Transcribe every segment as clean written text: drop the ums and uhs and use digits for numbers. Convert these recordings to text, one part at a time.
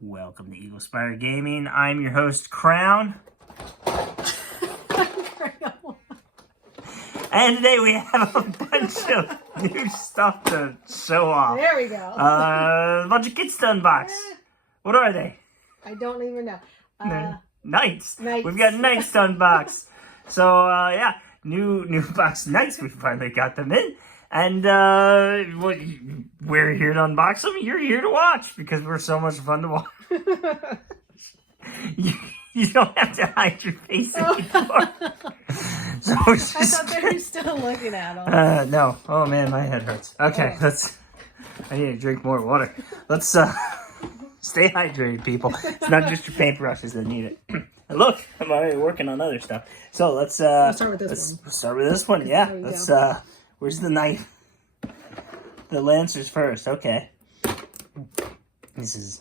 Welcome to Eagle Spire Gaming. I'm your host, Crown. And today we have a bunch of new stuff to show off. There we go. A bunch of kits to unbox. What are they? I don't even know. Knights. Knights. We've got Knights to unbox. So, yeah, new box Knights. We finally got them in. And we're here to unbox them. You're here to watch because we're so much fun to watch. You don't have to hide your face anymore. So I thought they were still looking at them. No. Oh, man, my head hurts. Okay, I need to drink more water. Let's stay hydrated, people. It's not just your paintbrushes that need it. And look, I'm already working on other stuff. So let's start with this one. Let's start with this one. Yeah. Let's where's the knife? The lancers first. Okay. This is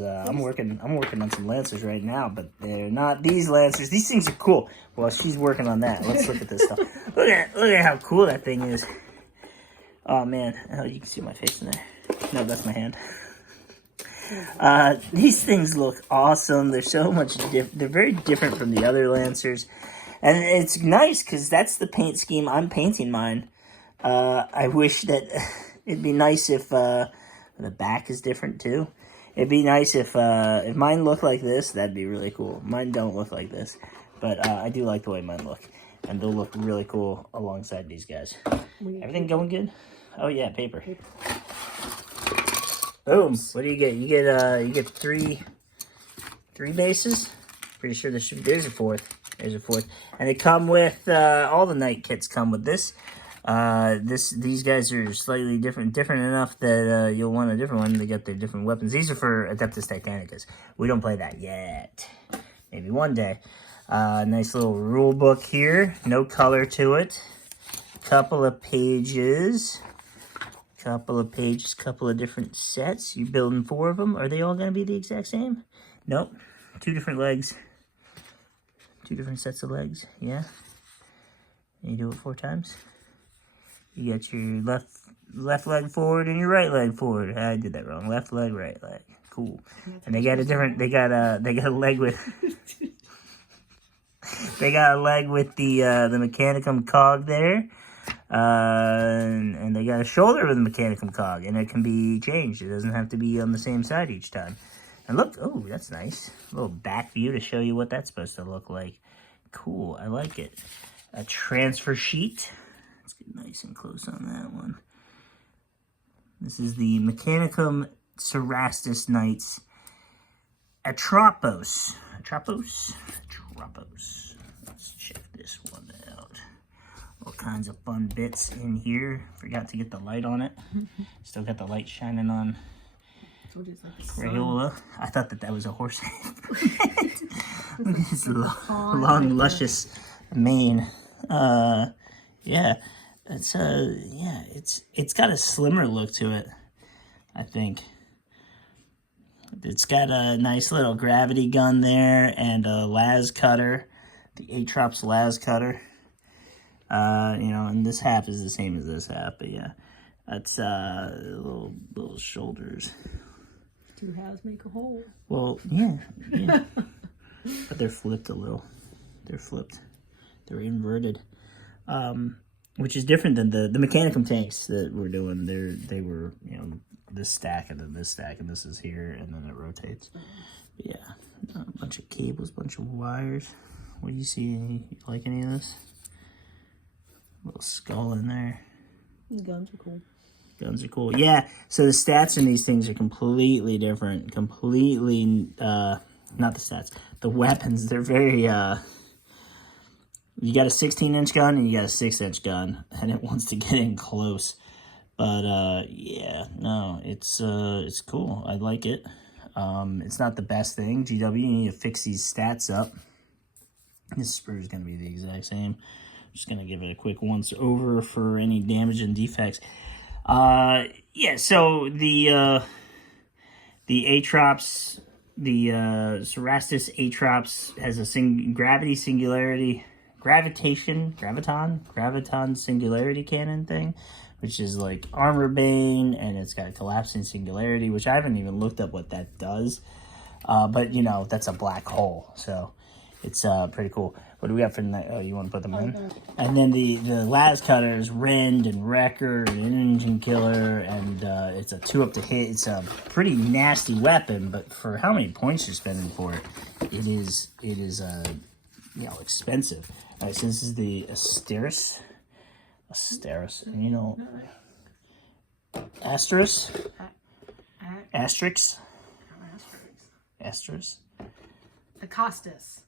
I'm working on some lancers right now, but they're not these lancers. These things are cool. Well, she's working on that. Let's look at this stuff. Look at how cool that thing is. Oh man. Oh, you can see my face in there. No, that's my hand. These things look awesome. They're so much they're very different from the other lancers. And it's nice because that's the paint scheme I'm painting mine. I wish that it'd be nice if the back is different too. It'd be nice if mine looked like this. That'd be really cool. Mine don't look like this, but I do like the way mine look, and they'll look really cool alongside these guys. Everything going good? Oh yeah, paper. Boom. What do you get? You get three bases. Pretty sure there's a fourth. There's a fourth. And they come with, all the Knight kits come with this. These guys are slightly different enough that, you'll want a different one. They got their different weapons. These are for Adeptus Titanicus. We don't play that yet. Maybe one day. Nice little rule book here. No color to it. Couple of pages. Couple of different sets. You're building 4 of them. Are they all going to be the exact same? Nope. 2 different legs. 2 different sets of legs, yeah. And you do it 4 times. You got your left leg forward and your right leg forward. I did that wrong. Left leg, right leg. Cool. And they got a leg with they got a leg with the Mechanicum cog there. And they got a shoulder with a Mechanicum cog, and it can be changed. It doesn't have to be on the same side each time. And look, oh, that's nice. A little back view to show you what that's supposed to look like. Cool, I like it. A transfer sheet. Let's get nice and close on that one. This is the Mechanicum Cerastus Knights Atrapos. Atrapos. Let's check this one out. All kinds of fun bits in here. Forgot to get the light on it. Still got the light shining on Crayola. I thought that was a horse. Look at his long, luscious mane. Yeah, it's got a slimmer look to it, I think. It's got a nice little gravity gun there and a las cutter, the Atrapos las cutter. And this half is the same as this half, but yeah, that's little shoulders. 2 halves make a whole. Well, yeah. But they're flipped a little. They're flipped. They're inverted. Which is different than the Mechanicum tanks that we're doing. They were, this stack and then this stack, and this is here, and then it rotates. But yeah, a bunch of cables, a bunch of wires. What do you see? You like any of this? Little skull in there. The guns are cool. Guns are cool. Yeah, so the stats in these things are completely different. Completely, not the stats. The weapons, they're very, you got a 16-inch gun and you got a 6-inch gun, and it wants to get in close. But, yeah, no, it's cool. I like it. It's not the best thing. GW, you need to fix these stats up. This sprue is going to be the exact same. I'm just going to give it a quick once over for any damage and defects. Yeah, so the Atrapos, the Cerastus Atrapos has a graviton singularity cannon thing, which is like armor bane, and it's got a collapsing singularity, which I haven't even looked up what that does. But you know, that's a black hole, so it's pretty cool. What do we got for the oh, you want to put them in? And then the las cutter is rend and wrecker and engine killer, and it's a 2-up to hit. It's a pretty nasty weapon, but for how many points you're spending for it, it is you know, expensive. All right, so this is the Asterius, and you know, Asterius, Asterix, Asterius, Acastus.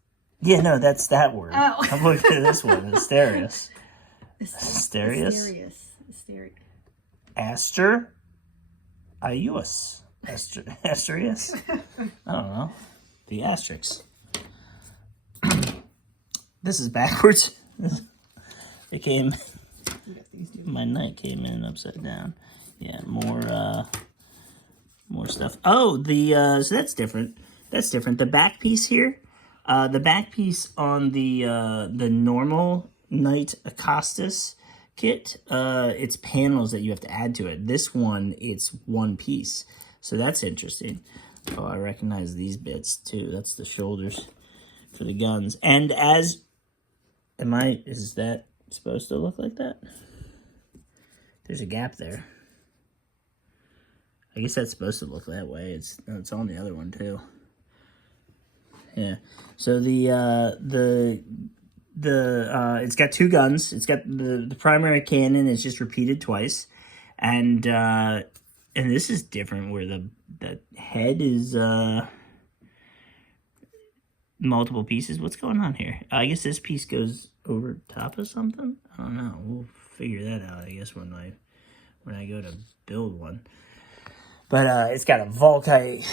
Yeah, no, that's that word. Oh. I'm looking at this one, Asterius. Asterius. Asterius. Aster. Ius. Asterius. I don't know. The Asterix. This is backwards. It came. My knight came in upside down. Yeah, more stuff. Oh, so that's different. That's different. The back piece here. The back piece on the normal Knight Acastus kit, it's panels that you have to add to it. This one, it's one piece. So that's interesting. Oh, I recognize these bits too. That's the shoulders for the guns. And is that supposed to look like that? There's a gap there. I guess that's supposed to look that way. It's on the other one too. Yeah. So it's got two guns. It's got the primary cannon is just repeated twice, and this is different where the head is multiple pieces. What's going on here? I guess this piece goes over top of something. I don't know. We'll figure that out, I guess, when I go to build one. But it's got a Volkite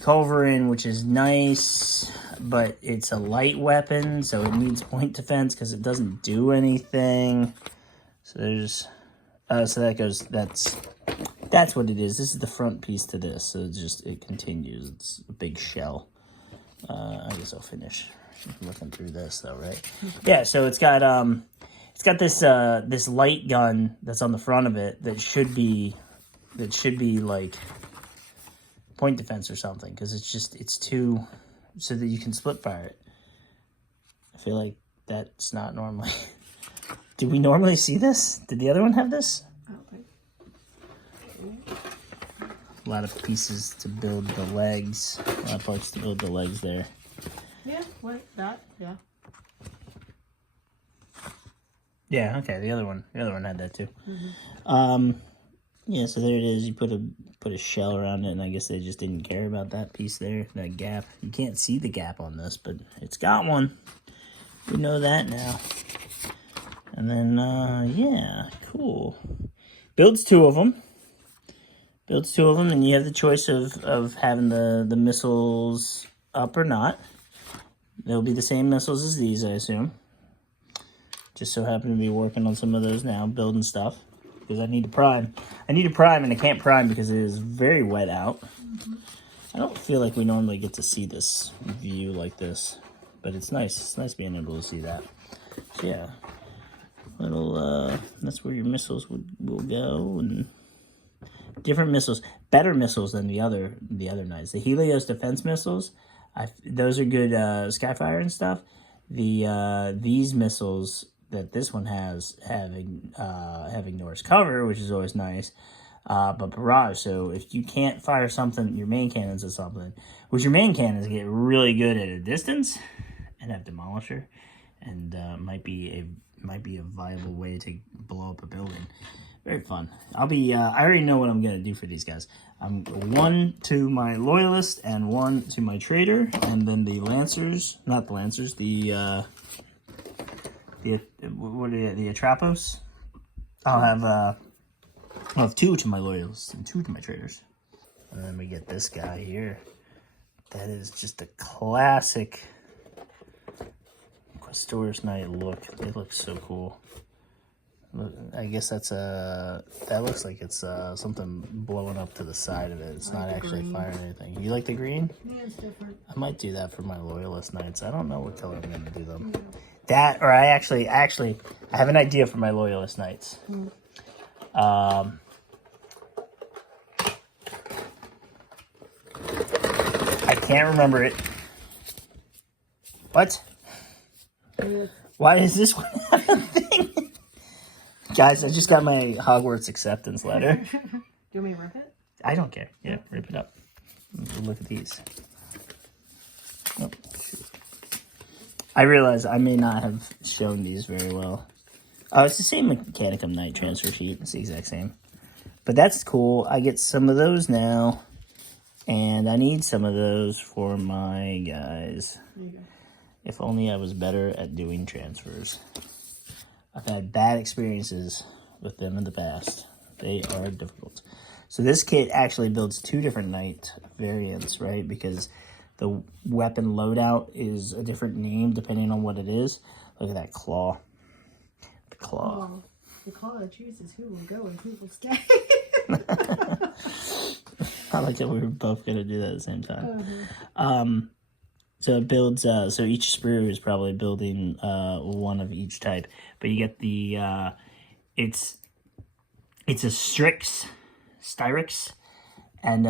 culverin, which is nice, but it's a light weapon, so it needs point defense because it doesn't do anything. So there's, so that goes. That's what it is. This is the front piece to this. So it continues. It's a big shell. I guess I'll finish looking through this though, right? Yeah. So it's got this light gun that's on the front of it that should be like point defense or something, because it's too, so that you can split fire it. I feel like that's not normally. Do we normally see this? Did the other one have this? Okay. A lot of pieces to build the legs. A lot of parts to build the legs there. Yeah, like that. Yeah. Yeah. Okay. The other one had that too. Mm-hmm. Yeah, so there it is. You put a shell around it, and I guess they just didn't care about that piece there, that gap. You can't see the gap on this, but it's got one. We know that now. And then, yeah, cool. Builds two of them, and you have the choice of having the missiles up or not. They'll be the same missiles as these, I assume. Just so happen to be working on some of those now, building stuff. Because I need to prime. And I can't prime because it is very wet out. Mm-hmm. I don't feel like we normally get to see this view like this. But it's nice. It's nice being able to see that. So yeah. That's where your missiles will go. And different missiles. Better missiles than the other knights. The Helios defense missiles, those are good Skyfire and stuff. These missiles that this one has having Norse cover, which is always nice, but barrage. So if you can't fire something, your main cannons or something, which your main cannons get really good at a distance and have demolisher, and might be a viable way to blow up a building. Very fun. I already know what I'm gonna do for these guys. I'm one to my loyalist and one to my trader, and then the lancers, not the lancers, the Atrapos. I'll have two to my loyalists and two to my traders. And then we get this guy here. That is just a classic Questoris Knight look. They look so cool. I guess that looks like it's something blowing up to the side of it. It's not actually firing anything. You like the green? Yeah, it's different. I might do that for my loyalist knights. I don't know what color I'm gonna do them. Yeah. That, or I have an idea for my loyalist knights. I can't remember it. What? Yeah. Why is this one not a thing? Guys, I just got my Hogwarts acceptance letter. Do you want me to rip it? I don't care. Yeah, rip it up. Look at these. Oh, shoot. I realize I may not have shown these very well. Oh, it's the same Mechanicum Knight transfer sheet. It's the exact same. But that's cool. I get some of those now. And I need some of those for my guys. There you go. If only I was better at doing transfers. I've had bad experiences with them in the past. They are difficult. So this kit actually builds 2 different knight variants, right? Because the weapon loadout is a different name depending on what it is. Look at that claw. The claw. Oh, the claw chooses who will go and who will stay. I like that we were both going to do that at the same time. So it builds, so each sprue is probably building one of each type. But you get the, it's a Styrix, and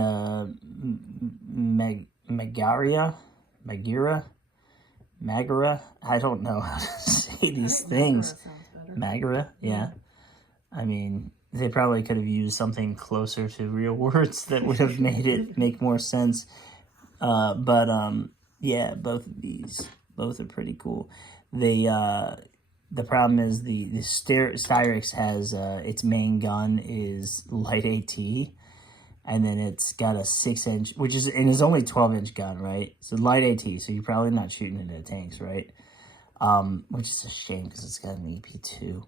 Magaera. I don't know how to say these things. Magaera, yeah. I mean, they probably could have used something closer to real words that would have made it make more sense. Yeah, both of these, both are pretty cool. The problem is the Styrix has, its main gun is light AT, and then it's got a 6-inch, and it's only 12-inch gun, right? So light AT, so you're probably not shooting it at tanks, right? Which is a shame because it's got an EP2.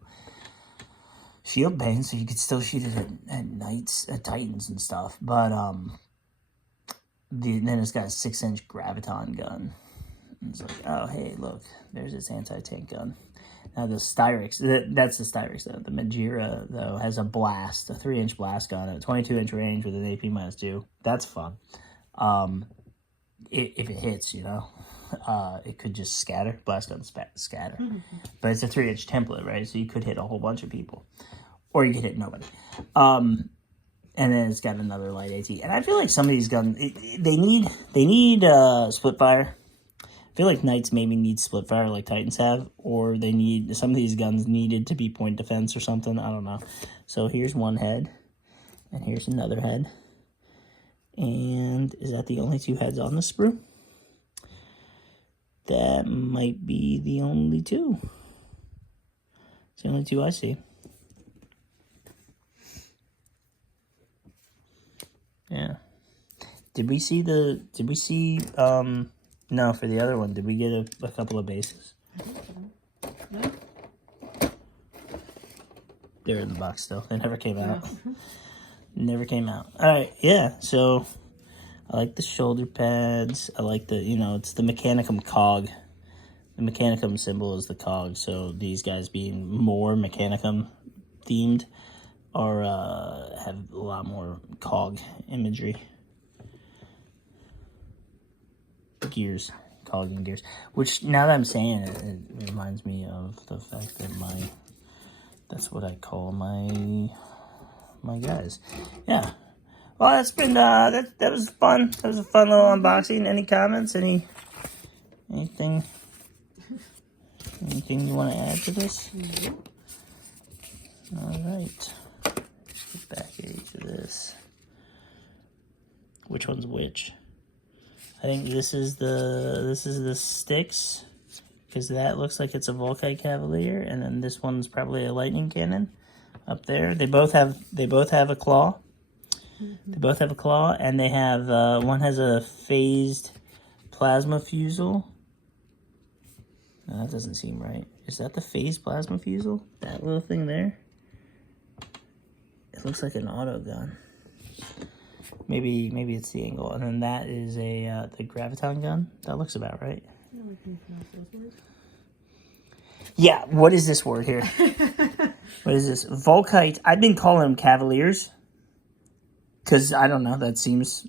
Shield bane, so you could still shoot it at knights, at titans and stuff, but, then it's got a 6-inch graviton gun. And it's like, oh, hey, look, there's its anti-tank gun. Now the Styrix, that's the Styrix though. The Magaera though has a blast, a 3-inch blast gun at 22-inch range with an AP -2. That's fun. If it hits, you know, it could just scatter, blast gun scatter. But it's a 3-inch template, right? So you could hit a whole bunch of people, or you could hit nobody. And then it's got another light AT. And I feel like some of these guns, they need split fire. I feel like knights maybe need split fire like titans have, or some of these guns needed to be point defense or something. I don't know. So here's one head, and here's another head. And is that the only 2 heads on the sprue? That might be the only 2. It's the only 2 I see. Yeah. Did we see, no, for the other one, did we get a couple of bases? No? They're in the box still. They never came out. Never came out. Alright, yeah, so I like the shoulder pads. I like the, it's the Mechanicum cog. The Mechanicum symbol is the cog, so these guys being more Mechanicum themed have a lot more cog imagery. Gears, cog and gears. Which, now that I'm saying it, it reminds me of the fact that that's what I call my guys. Yeah. Well, that's been, that was fun. That was a fun little unboxing. Any comments? Anything you want to add to this? All right. Get back at each of this. Which one's which? I think this is the Styx, because that looks like it's a Volkite Cavalier, and then this one's probably a lightning cannon up there. They both have a claw. They both have a claw, and they have one has a phased plasma fusel. No, that doesn't seem right. Is that the phased plasma fusel? That little thing there? It looks like an auto gun. Maybe it's the angle. And then that is the graviton gun. That looks about right. Yeah, what is this word here? What is this? Volkite. I've been calling them Cavaliers. Because, I don't know, that seems...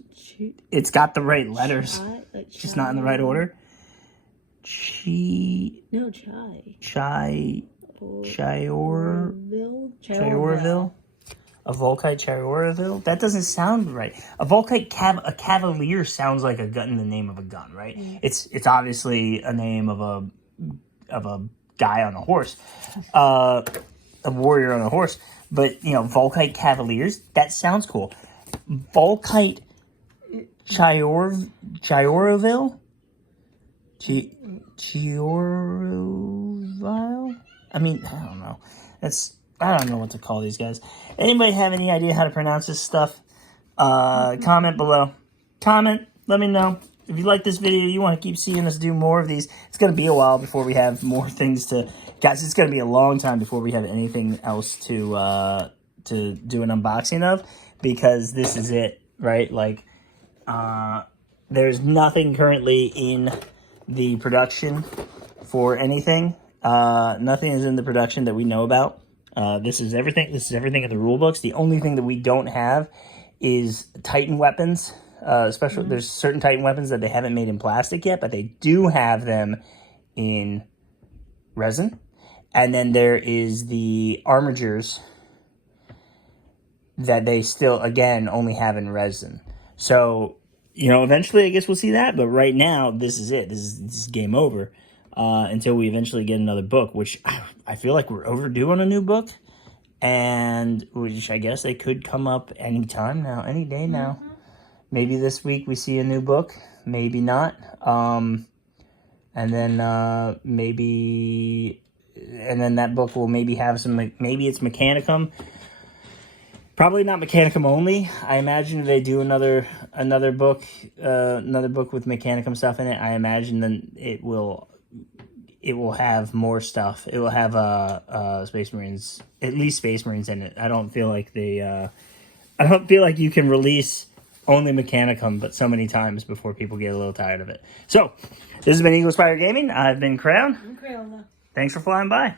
It's got the right letters. Just not in the right order. Chiorville. A Volkite Charioraville? That doesn't sound right. A Volkite a Cavalier sounds like a gun, the name of a gun, right? Mm. It's obviously a name of a guy on a horse, a warrior on a horse. But you know, Volkite Cavaliers, that sounds cool. Volkite Charioraville? Chiorovile? I mean, I don't know. I don't know what to call these guys. Anybody have any idea how to pronounce this stuff? Comment below. Comment. Let me know. If you like this video, you want to keep seeing us do more of these. It's going to be a while before we have more things to... Guys, it's going to be a long time before we have anything else to do an unboxing of. Because this is it, right? Like, there's nothing currently in the production for anything. Nothing is in the production that we know about. This is everything. This is everything in the rule books. The only thing that we don't have is Titan weapons. There's certain Titan weapons that they haven't made in plastic yet, but they do have them in resin. And then there is the armatures that they still, again, only have in resin. So, you know, eventually I guess we'll see that. But right now, this is it. This is game over. Until we eventually get another book, which I feel like we're overdue on a new book. And which I guess they could come up any time now, any day now. Maybe this week we see a new book. Maybe not. And then that book will maybe have some, maybe it's Mechanicum. Probably not Mechanicum only. I imagine if they do another book with Mechanicum stuff in it, I imagine then it will have more stuff. It will have Space Marines, at least Space Marines in it. I don't feel like I don't feel like you can release only Mechanicum but so many times before people get a little tired of it. So, this has been Eagle Spire Gaming. I've been Crown. I'm Crayola. Thanks for flying by.